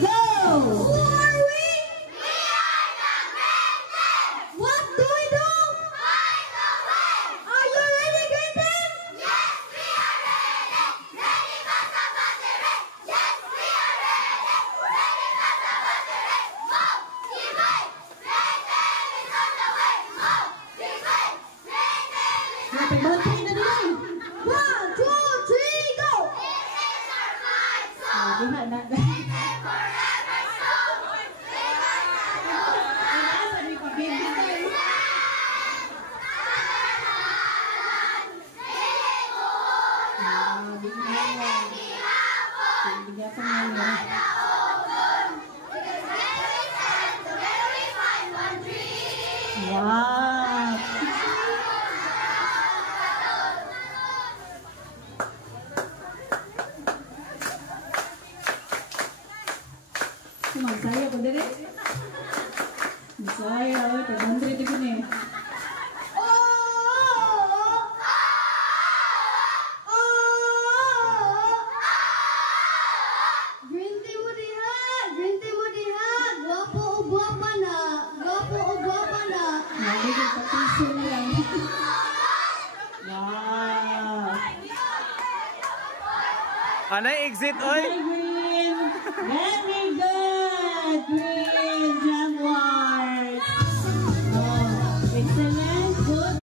go! Who are we? We are the Grinches! What do we do? Find the way! Are you ready, Grinches? Yes, we are ready! Ready, basta, battery! Yes, we are ready! Ready, basta, battery! Motivate! Playtime is on the way! Motivate! Playtime is on the way! Bantay na din. 1, 2, 3, go! This is our flight song! Diha na. Playtime forever strong! Playtime Asa ni pa baby tayo. Bigasan na yun. Wow! Magsaya ko dire. Magsaya, oy, pag-bandri di ko ni. Grinty mo diha! Grinty mo diha! Gwapo o gwapa na! Gwapo o gwapa na! Lagi ko patiso na lang. Wow! Anay exit oy. Hi, Green! Very good! Green Jaguars!